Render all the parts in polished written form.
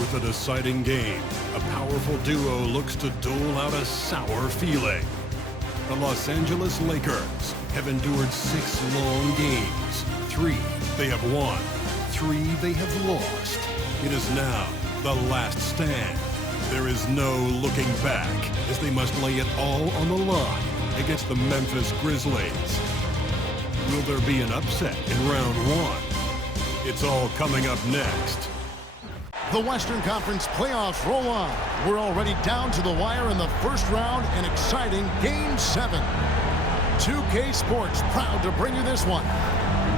With a deciding game, a powerful duo looks to dole out a sour feeling. The Los Angeles Lakers have endured 6 long games. 3 they have won, 3 they have lost. It is now the last stand. There is no looking back as they must lay it all on the line against the Memphis Grizzlies. Will there be an upset in round 1? It's all coming up next. The Western Conference playoffs roll on. We're already down to the wire in the first round, an exciting Game 7. 2K Sports proud to bring you this one.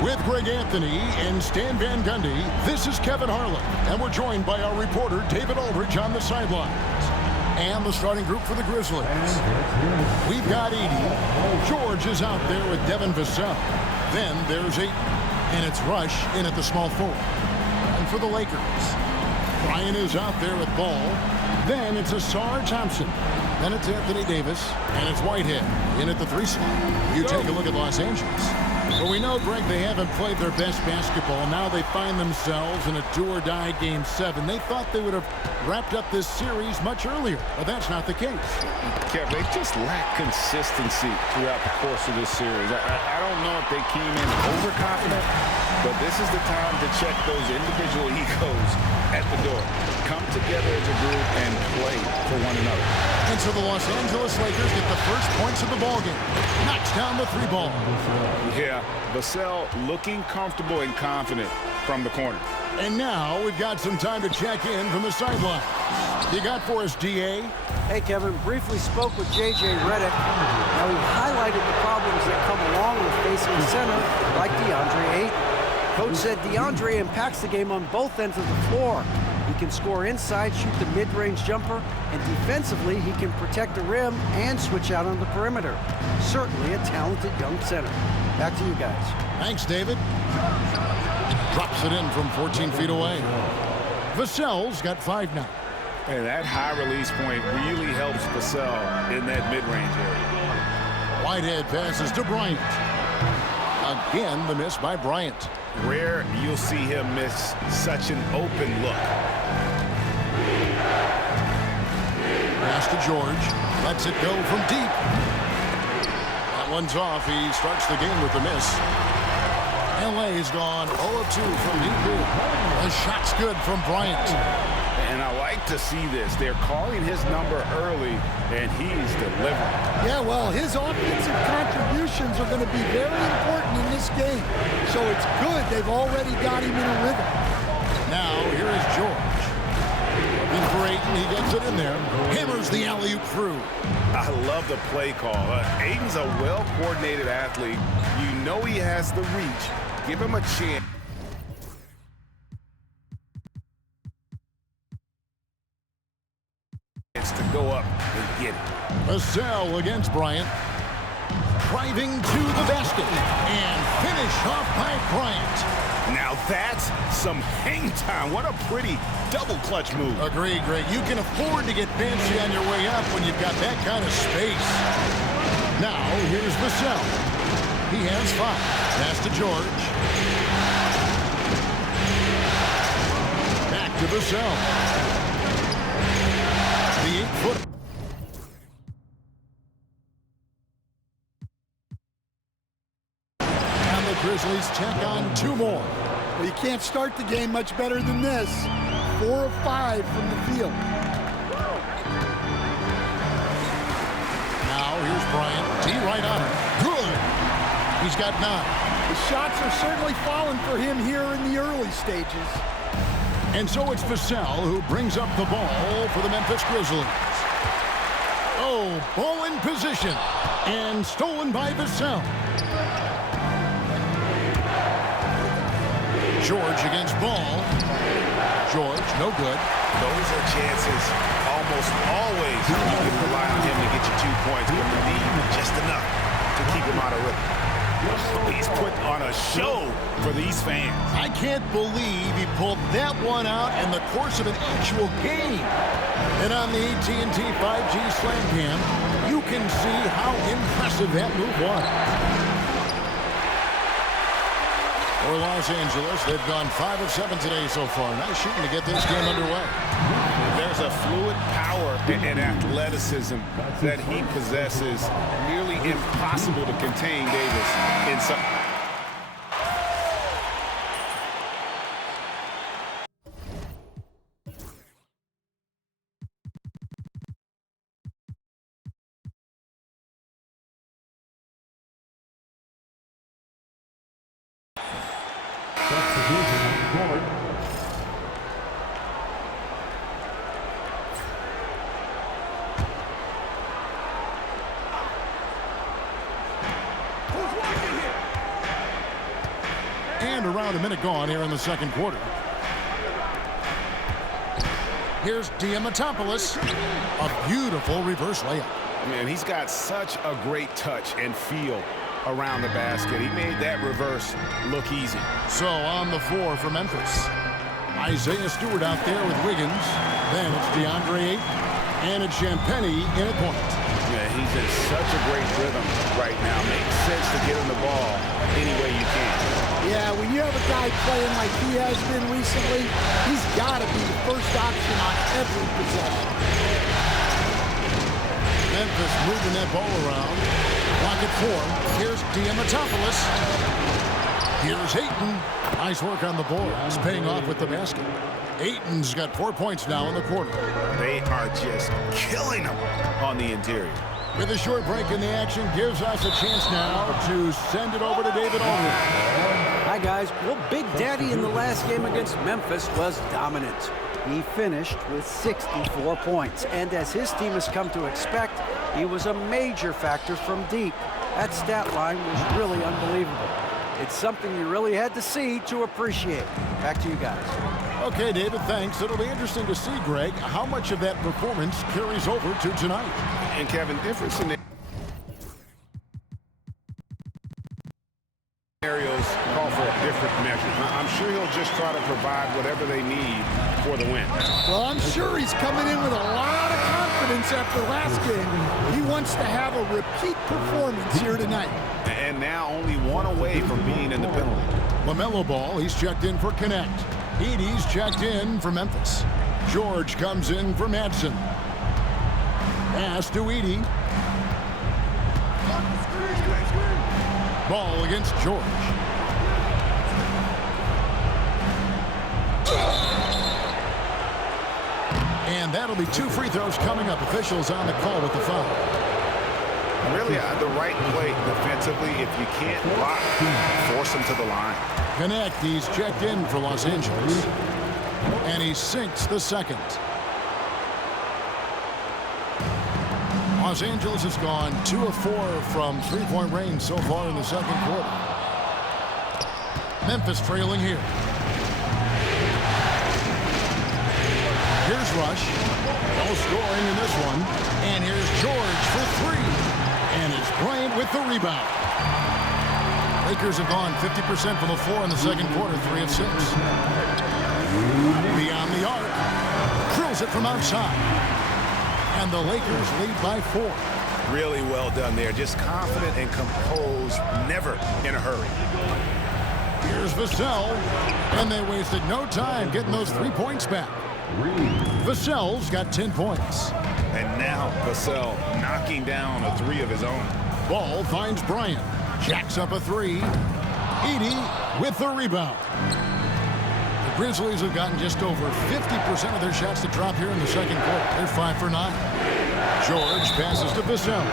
With Greg Anthony and Stan Van Gundy, this is Kevin Harlan, and we're joined by our reporter David Aldridge on the sidelines. And the starting group for the Grizzlies. We've got Edey. George is out there with Devin Vassell. Then there's Ayton, and it's Rush in at the small forward. And for the Lakers, Brian is out there with Ball. Then it's Asar Thompson. Then it's Anthony Davis. And it's Whitehead in at the 3 slot. You take a look at Los Angeles. Well, we know, Greg, they haven't played their best basketball. Now they find themselves in a do-or-die Game 7. They thought they would have wrapped up this series much earlier, but that's not the case. Kev, they just lack consistency throughout the course of this series. I don't know if they came in overconfident, but this is the time to check those individual egos at the door. Come together as a group and play for one another. And so the Los Angeles Lakers get the first points of the ballgame. Knocks down the 3-ball. Yeah, Vassell looking comfortable and confident from the corner. And now we've got some time to check in from the sideline. You got for us, D.A.? Hey, Kevin, briefly spoke with J.J. Redick. Now, we highlighted the problems that come along with facing a center like DeAndre Ayton. Coach said DeAndre impacts the game on both ends of the floor. He can score inside, shoot the mid-range jumper, and defensively, he can protect the rim and switch out on the perimeter. Certainly a talented young center. Back to you guys. Thanks, David. Drops it in from 14 feet away. Vassell's got 5 now. And that high release point really helps Vassell in that mid-range area. Whitehead passes to Bryant. Again, the miss by Bryant. Rare you'll see him miss such an open look. Pass to George. Lets it go from deep. That one's off. He starts the game with a miss. L.A.'s gone 0 of 2 from deep. The shot's good from Bryant. And I like to see this. They're calling his number early, and he's delivering. Yeah, well, his offensive contributions are going to be very important in this game. So it's good they've already got him in a rhythm. Now, here is George. Looking for Ayton. He gets it in there. Hammers the alley-oop through. I love the play call. Ayton's a well-coordinated athlete. You know he has the reach. Give him a chance. To go up and get it. Vassell against Bryant. Driving to the basket. And finished off by Bryant. Now that's some hang time. What a pretty double clutch move. Agreed, Greg. You can afford to get fancy on your way up when you've got that kind of space. Now, here's Vassell. He has 5. Pass to George. Back to Vassell. The 8-foot. And the Grizzlies check on 2 more. Well, you can't start the game much better than this. 4 of 5 from the field. Now here's Bryant. T right on him. Good. He's got 9. The shots are certainly falling for him here in the early stages. And so it's Vassell who brings up the ball for the Memphis Grizzlies. Oh, ball in position. And stolen by Vassell. George against Ball. George, no good. Those are chances almost always you can rely on him to get you 2 points, but the lead just enough to keep him out of rhythm. He's put on a show for these fans. I can't believe he pulled that one out in the course of an actual game. And on the AT&T 5G Slam Cam, you can see how impressive that move was. For Los Angeles, they've gone 5 of 7 today so far. Nice shooting to get this game underway. There's a fluid power and athleticism that he possesses. Nearly impossible to contain Davis in some. And around a minute gone here in the second quarter. Here's Diamantopoulos. A beautiful reverse layup. Man, he's got such a great touch and feel around the basket. He made that reverse look easy. So on the floor for Memphis, Isaiah Stewart out there with Wiggins. Then it's DeAndre Ayton. And it's Champagnie in at point. Yeah, he's in such a great rhythm right now. Makes sense to get him the ball any way you can. Yeah, when you have a guy playing like he has been recently, he's got to be the first option on every possession. Memphis moving that ball around. Block it 4. Here's Diamantopoulos. Here's Ayton. Nice work on the board. He's paying off with the basket. Ayton's got 4 points now in the quarter. They are just killing him on the interior. With a short break in the action, gives us a chance now to send it over to David Aldridge. Hi, guys. Well, Big Daddy in the last game against Memphis was dominant. He finished with 64 points, and as his team has come to expect, he was a major factor from deep. That stat line was really unbelievable. It's something you really had to see to appreciate. Back to you guys. Okay, David, thanks. It'll be interesting to see, Greg, how much of that performance carries over to tonight. And Kevin, difference in the scenarios call for a different measure. I'm sure he'll just try to provide whatever they need for the win. Well, I'm sure he's coming in with a lot of confidence after last game. He wants to have a repeat performance here tonight. And now only one away from being in the penalty. LaMelo Ball, he's checked in for Connect. Edey's checked in for Memphis. George comes in for Madsen. Pass to Edey. Ball against George. And that'll be 2 free throws coming up. Officials on the call with the foul. Really the right play defensively. If you can't block, force him to the line. Connect, he's checked in for Los Angeles. And he sinks the second. Los Angeles has gone 2 of 4 from three-point range so far in the second quarter. Memphis trailing here. Here's Rush. No scoring in this one. And here's George for 3. And it's Bryant with the rebound. Lakers have gone 50% from the floor in the second quarter, 3 of 6. Beyond the arc. Drills it from outside. And the Lakers lead by 4. Really well done there. Just confident and composed, never in a hurry. Here's Vassell. And they wasted no time getting those 3 points back. Vassell's got 10 points. And now Vassell knocking down a 3 of his own. Ball finds Bryant. Jacks up a 3. Edey with the rebound. The Grizzlies have gotten just over 50% of their shots to drop here in the second quarter. They're 5 for 9. George passes to Vassell.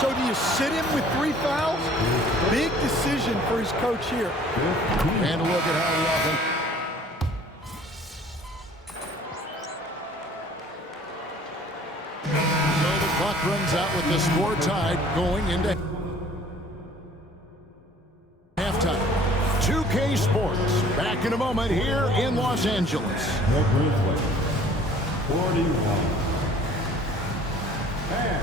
So do you sit him with 3 fouls? Big decision for his coach here. And a look at how the offense. So the clock runs out with the score tied going into halftime. 2K Sports back in a moment here in Los Angeles. The Grizzlies, 41. And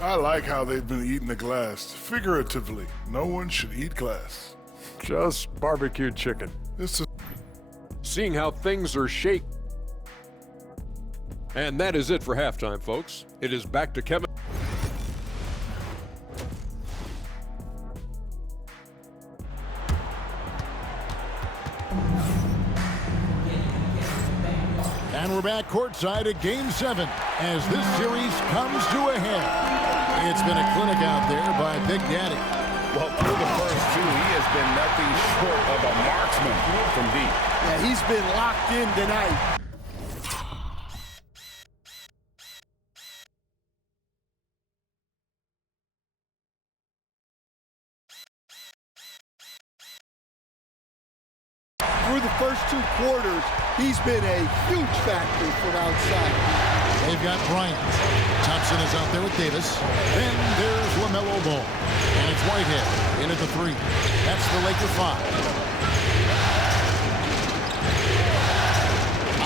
I like how they've been eating the glass. Figuratively, no one should eat glass. Just barbecued chicken. This is Seeing how things are shaking. And that is it for halftime, folks. It is back to Kevin. And we're back courtside at Game 7 as this series comes to a head. It's been a clinic out there by Big Daddy. Well, through the first two, he has been nothing short of a marksman from deep. Yeah, he's been locked in tonight. Through the first 2 quarters, he's been a huge factor from outside. They've got Bryant. Thompson is out there with Davis. Then there's LaMelo Ball. And it's Whitehead in at the 3. That's the Laker 5.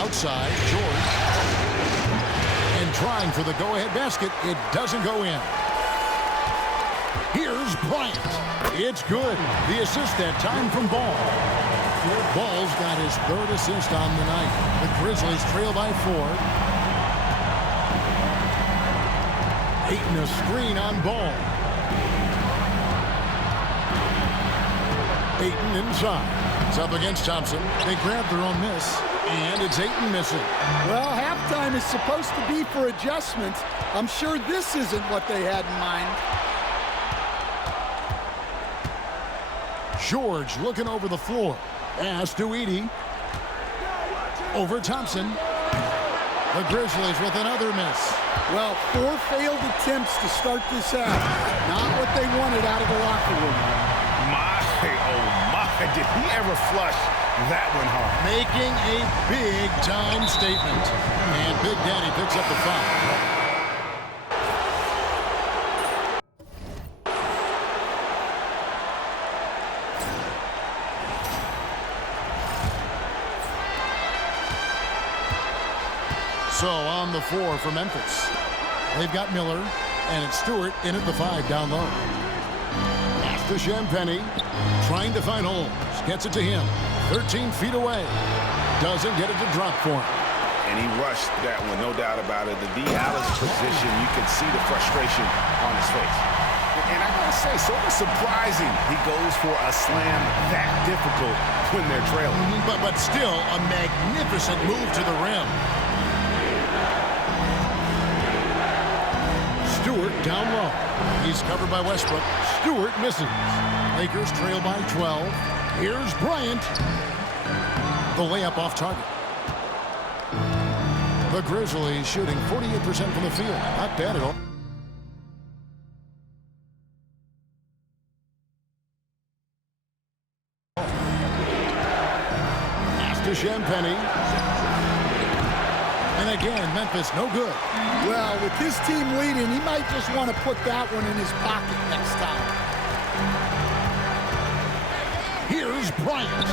Outside, George. And trying for the go-ahead basket. It doesn't go in. Here's Bryant. It's good. The assist that time from Ball. Ball's got his 3rd assist on the night. The Grizzlies trail by 4. Ayton a screen on Ball. Ayton inside. It's up against Thompson. They grab their own miss. And it's Ayton missing. Well, halftime is supposed to be for adjustments. I'm sure this isn't what they had in mind. George looking over the floor. Pass to Edey. Over Thompson. The Grizzlies with another miss. Well, 4 failed attempts to start this out. Not what they wanted out of the locker room. Oh my, did he ever flush that one hard? Making a big-time statement. And Big Daddy picks up the foul. So on the 4 for Memphis. They've got Miller, and it's Stewart in at the 5 down low. Pass to Champagnie, trying to find Holmes. Gets it to him, 13 feet away. Doesn't get it to drop for him. And he rushed that one, no doubt about it. The D. Alice position, you can see the frustration on his face. And I gotta say, sort of surprising he goes for a slam that difficult when they're trailing. But still, a magnificent move to the rim. Stewart down low. He's covered by Westbrook. Stewart misses. Lakers trail by 12. Here's Bryant. The layup off target. The Grizzlies shooting 48% from the field. Not bad at all. Pass to Champagnie. And again, Memphis no good. Well, with his team leading, he might just want to put that one in his pocket next time. Here's Bryant.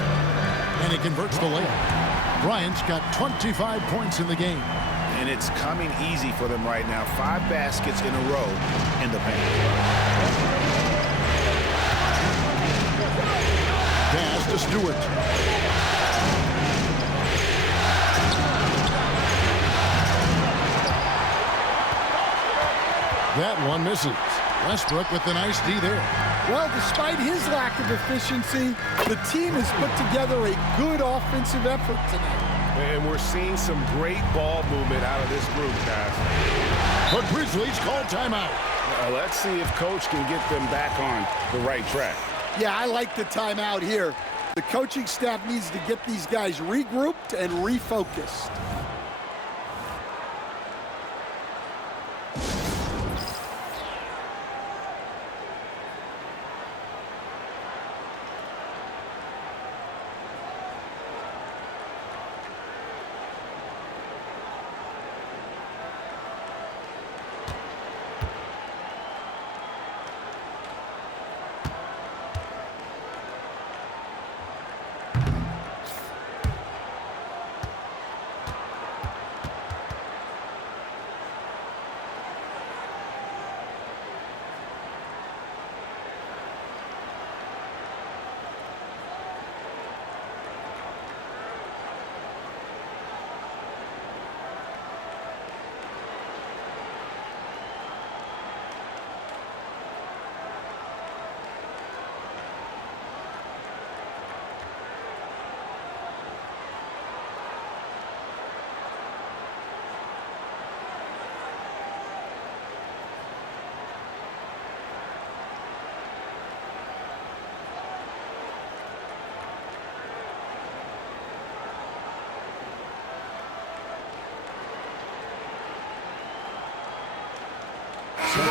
And he converts the layup. Bryant's got 25 points in the game. And it's coming easy for them right now. 5 baskets in a row in the paint. Pass to Stewart. That one misses. Westbrook with the nice D there. Well, despite his lack of efficiency, the team has put together a good offensive effort tonight. And we're seeing some great ball movement out of this group, guys. The Grizzlies call timeout. Let's see if Coach can get them back on the right track. Yeah, I like the timeout here. The coaching staff needs to get these guys regrouped and refocused.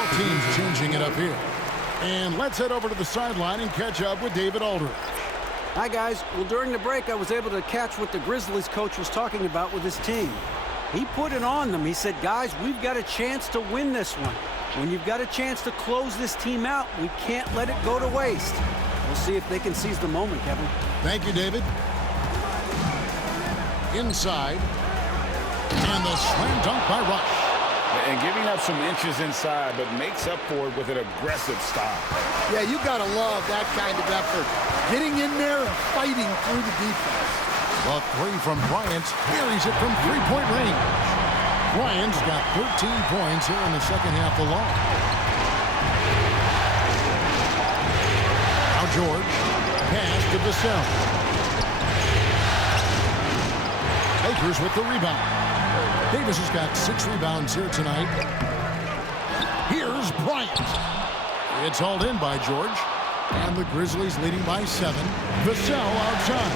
Both teams changing it up here. And let's head over to the sideline and catch up with David Aldridge. Hi, guys. Well, during the break, I was able to catch what the Grizzlies coach was talking about with his team. He put it on them. He said, guys, we've got a chance to win this one. When you've got a chance to close this team out, we can't let it go to waste. We'll see if they can seize the moment, Kevin. Thank you, David. Inside. And the slam dunk by Rush. And giving up some inches inside, but makes up for it with an aggressive stop. Yeah, you got to love that kind of effort. Getting in there and fighting through the defense. The three from Bryant carries it from three-point range. Bryant's got 13 points here in the second half alone. Now George, pass to Vassell. Lakers with the rebound. Davis has got 6 rebounds here tonight. Here's Bryant. It's hauled in by George. And the Grizzlies leading by 7. Vassell outside.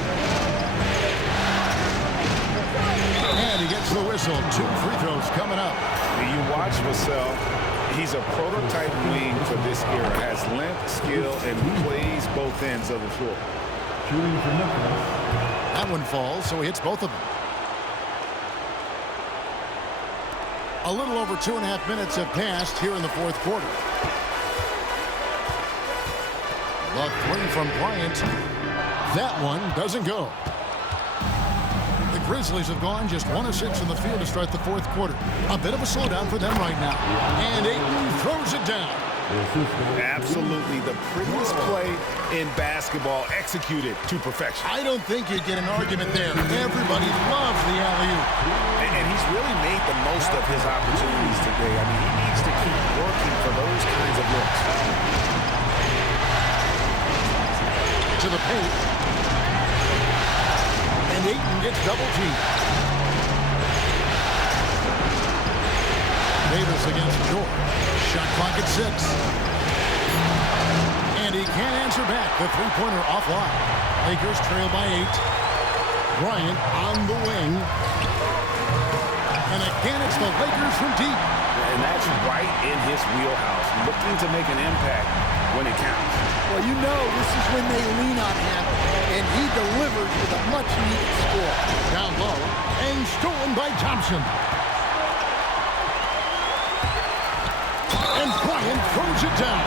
And he gets the whistle. 2 free throws coming up. You watch Vassell. He's a prototype wing for this era. Has length, skill, and plays both ends of the floor. Shooting for Memphis. That one falls, so he hits both of them. A little over 2.5 minutes have passed here in the fourth quarter. The three from Bryant. That one doesn't go. The Grizzlies have gone just 1 of 6 in the field to start the fourth quarter. A bit of a slowdown for them right now. And Ayton throws it down. Absolutely the prettiest play in basketball, executed to perfection. I don't think you'd get an argument there. Everybody loves the alley-oop. And he's really made the most of his opportunities today. I mean, he needs to keep working for those kinds of looks. To the paint. And Ayton gets double-teamed. Davis against George. Shot clock at 6. And he can't answer back. The three-pointer offline. Lakers trail by 8. Bryant on the wing. And again, it's the Lakers from deep. And that's right in his wheelhouse. Looking to make an impact when it counts. Well, you know this is when they lean on him, and he delivers with a much-needed score. Down low, and stolen by Thompson. And Bryant throws it down.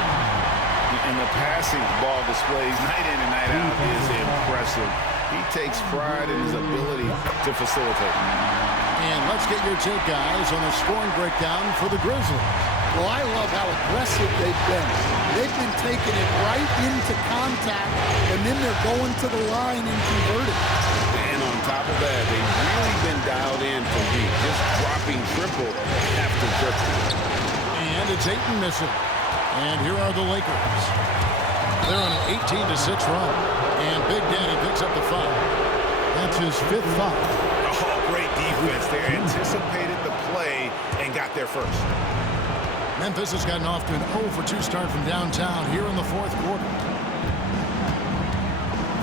And the passing ball displays night in and night out is impressive. He takes pride in his ability to facilitate. And let's get your take, guys, on the scoring breakdown for the Grizzlies. Well, I love how aggressive they've been. They've been taking it right into contact, and then they're going to the line and converting. And on top of that, they've really been dialed in from deep, just dropping triple after triple. And it's Ayton missing. And here are the Lakers. They're on an 18-6 run. And Big Daddy picks up the foul. That's his 5th foul. Oh, great defense. They anticipated the play and got there first. Memphis has gotten off to an 0-for-2 start from downtown here in the fourth quarter.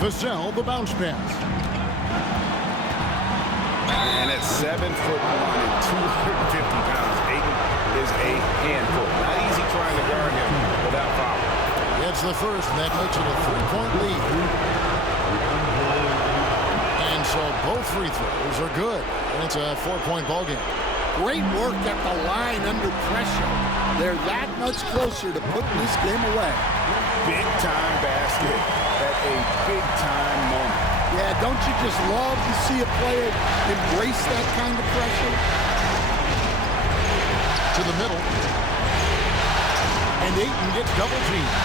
Vassell, the bounce pass. And at 7'1" and 250 pounds, Ayton is a handful. Not easy trying to guard him without foul. It's the first, and that makes it a 3-point lead. And so both free throws are good. And it's a 4-point ball game. Great work at the line under pressure. They're that much closer to putting this game away. Big-time basket at a big-time moment. Yeah, don't you just love to see a player embrace that kind of pressure? To the middle. And Ayton gets double-teamed.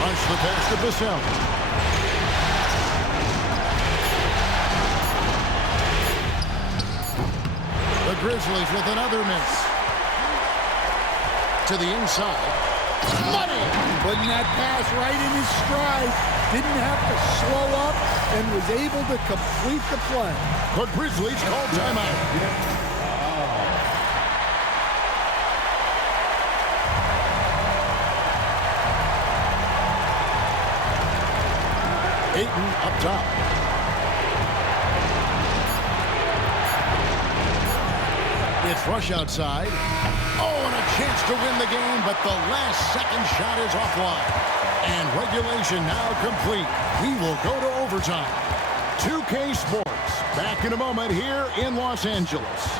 Rush the pass to Vassell. The Grizzlies with another miss. To the inside. Money! Putting that pass right in his stride. Didn't have to slow up and was able to complete the play. The Grizzlies call timeout. Ayton up top. It's rush outside. Oh, and a chance to win the game, but the last second shot is offline. And regulation now complete. We will go to overtime. 2K Sports, back in a moment here in Los Angeles.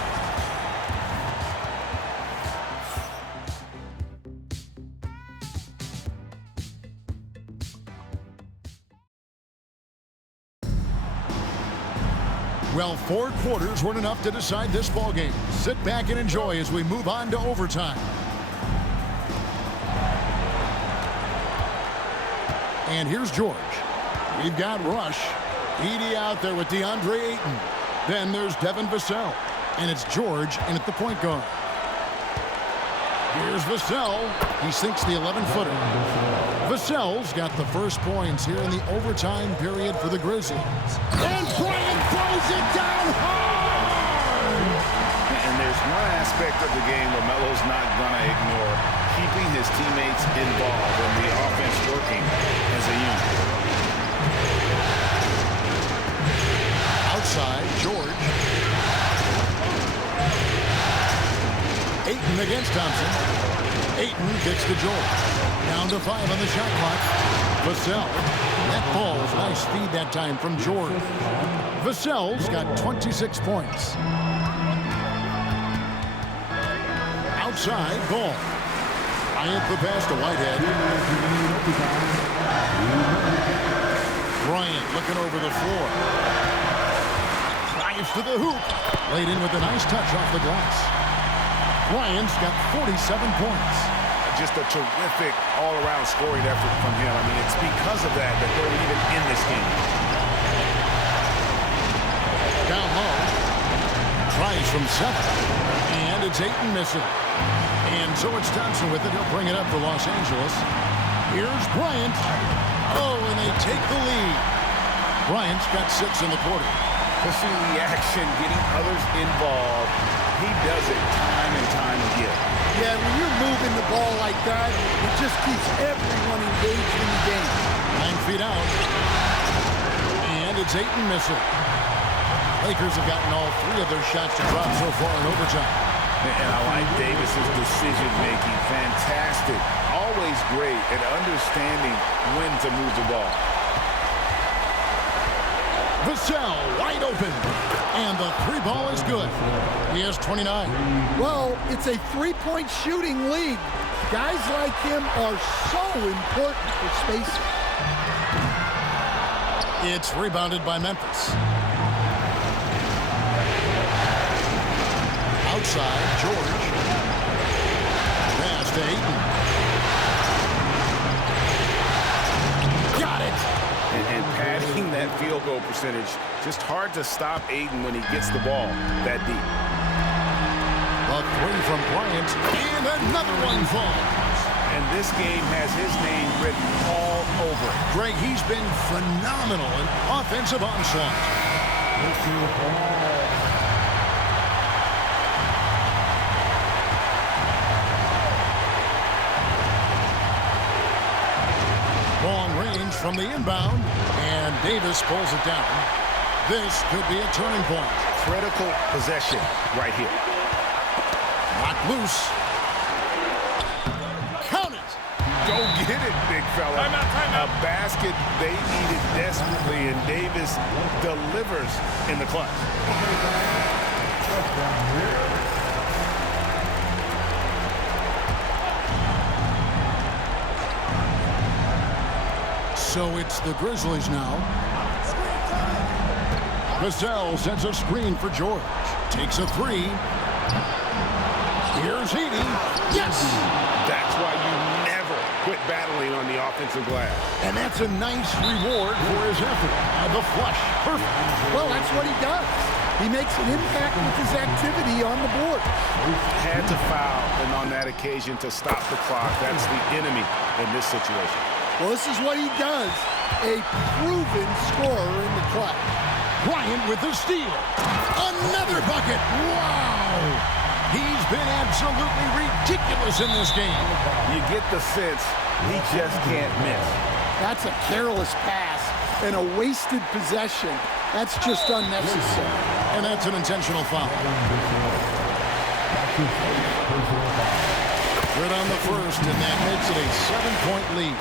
Well, 4 quarters weren't enough to decide this ball game. Sit back and enjoy as we move on to overtime. And here's George. We've got Rush. Edey out there with DeAndre Ayton. Then there's Devin Vassell. And it's George in at the point guard. Here's Vassell. He sinks the 11-footer. Vassell's got the first points here in the overtime period for the Grizzlies. And Bryant throws it down hard! And there's one aspect of the game where Melo's not going to ignore, keeping his teammates involved and the offense working as a unit. Outside, George. Ayton against Thompson. Ayton gets to George. Down to 5 on the shot clock. Vassell. That ball was nice feed that time from George. Vassell's got 26 points. Outside, ball. Bryant the pass to Whitehead. Bryant looking over the floor. Drives to the hoop. Laid in with a nice touch off the glass. Bryant's got 47 points. Just a terrific all-around scoring effort from him. I mean, it's because of that that they're even in this game. Down low. Tries from 7. And it's Ayton missing. And so it's Thompson with it. He'll bring it up for Los Angeles. Here's Bryant. Oh, and they take the lead. Bryant's got 6 in the quarter. Pushing the action, getting others involved. He does it time and time again. Yeah, when you're moving the ball like that, it just keeps everyone engaged in the game. 9 feet out. And it's Ayton missing. Lakers have gotten all 3 of their shots to drop so far in overtime. And I like Davis's decision-making. Fantastic. Always great at understanding when to move the ball. Vassell wide open. And the 3 ball is good. He has 29. Well, it's a 3-point shooting league. Guys like him are so important for spacing. It's rebounded by Memphis. Outside, George. Pass to Ayton. Got it. And padding that field goal percentage. Just hard to stop Ayton when he gets the ball that deep. A 3 from Bryant. And another one falls. And this game has his name written all over it. Greg, he's been phenomenal in offensive onslaught. Long range from the inbound, and Davis pulls it down. This could be a turning point. Critical possession right here. Locked loose. Count it. Go get it, big fella. Timeout. A basket they needed desperately, and Davis delivers in the clutch. So it's the Grizzlies now. Vassell sends a screen for George. Takes a 3. Here's Edey. Yes! That's why you never quit battling on the offensive glass. And that's a nice reward for his effort. The flush. Perfect. Well, that's what he does. He makes an impact with his activity on the board. Had to foul, and on that occasion to stop the clock. That's the enemy in this situation. Well, this is what he does. A proven scorer in the clutch. Bryant with the steal. Another bucket. Wow! He's been absolutely ridiculous in this game. You get the sense he just can't miss. That's a careless pass and a wasted possession. That's just unnecessary. And that's an intentional foul. Good on the first, and that makes it a 7-point lead.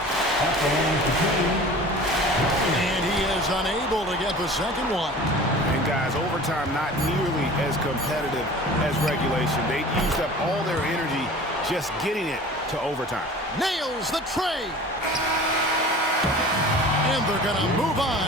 And he is unable to get the second one. And guys, overtime not nearly as competitive as regulation. They used up all their energy just getting it to overtime. Nails the tray. And they're going to move on.